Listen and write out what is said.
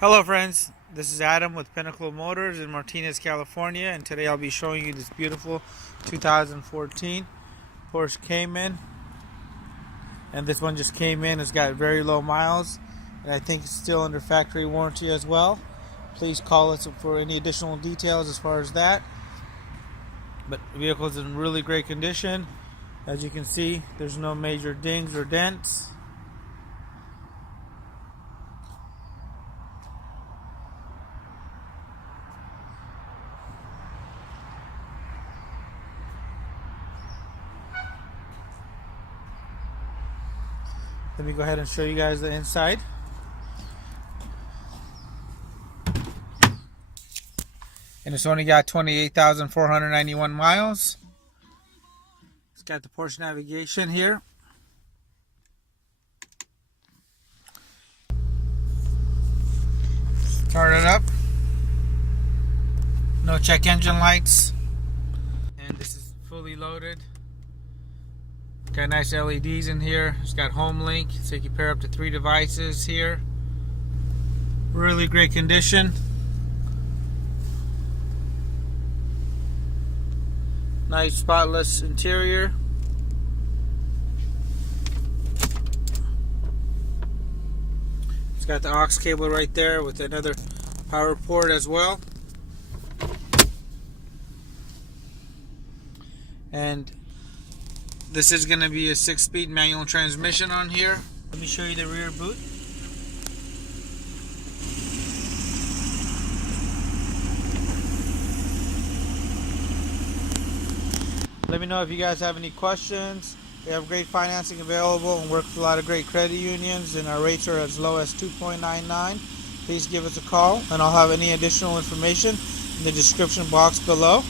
Hello friends, this is Adam with Pinnacle Motors in Martinez, California, and today I'll be showing you this beautiful 2014 Porsche Cayman. And this one just came in. It's got very low miles, and I think it's still under factory warranty as well. Please call us for any additional details as far as that. But the vehicle is in really great condition. As you can see, there's no major dings or dents. Let me go ahead and show you guys the inside. And it's only got 28,491 miles. It's got the Porsche navigation here. Start it up. No check engine lights. And this is fully loaded. Got nice LEDs in here. It's got home link, so you can pair up to 3 devices here. Really great condition. Nice spotless interior. It's got the aux cable right there with another power port as well. And this is going to be a 6-speed manual transmission on here. Let me show you the rear boot. Let me know if you guys have any questions. We have great financing available and work with a lot of great credit unions, and our rates are as low as 2.99. Please give us a call, and I'll have any additional information in the description box below.